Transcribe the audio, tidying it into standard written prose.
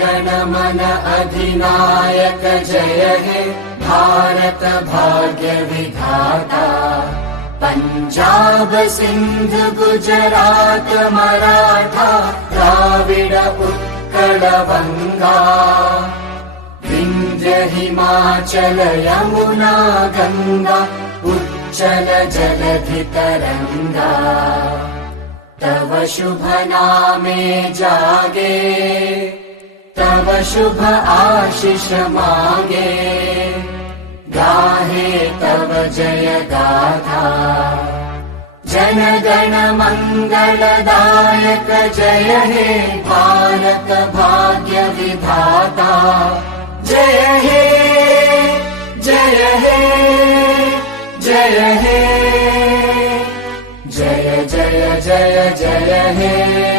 गण मन अधिनायक जय हे भारत भाग्य विधाता। पंजाब सिंध गुजरात मराठा द्राविड उत्कल बंगा। विंध्य हिमाचल यमुना गंगा उच्चल जलधि तरंगा। तव शुभ नामे जागे तव शुभ आशीष मांगे। गाहे तव जय गाथा जन गण मंगलदायक जय हे भारत भाग्य विधाता। जय हे जय हे जय हे जय जय जय जय हे।